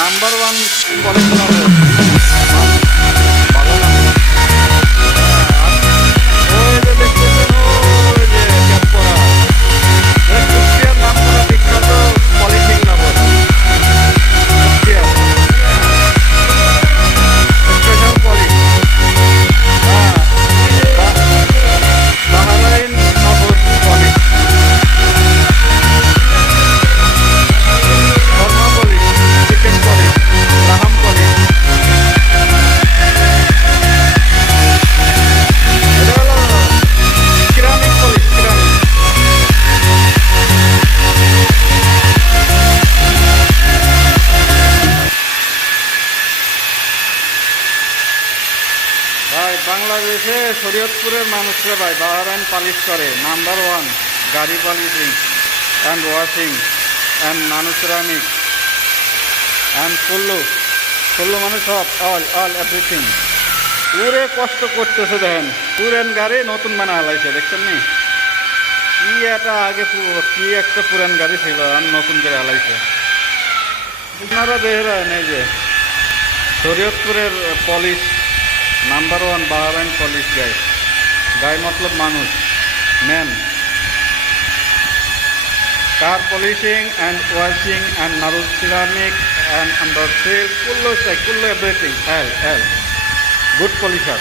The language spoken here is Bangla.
নাম্বার ওয়ান পলিথিন হবে। ভাই বাংলাদেশে শরীয়তপুরের মানুষরা ভাই বাহারাইন পালিশ করে নাম্বার ওয়ান গাড়ি পলিশিং অ্যান্ড ওয়াশিং অ্যান্ড নানু সিরামিক অ্যান্ড ফুল্লু মানে সব অল এভরিথিং। পুরে কষ্ট করতেছে দেখেন, পুরান গাড়ি নতুন মানে হালাইছে দেখছেন নি? কি এটা আগে কি একটা পুরান গাড়ি ছিল আর নতুন করে হালাইছে। আপনারা দেখেন এই যে শরীয়তপুরের polish number one Bahrain polish গায়ে মতলব মানুষ man. Car polishing and washing and naru ceramic and under sale, kullu everything, L good polisher.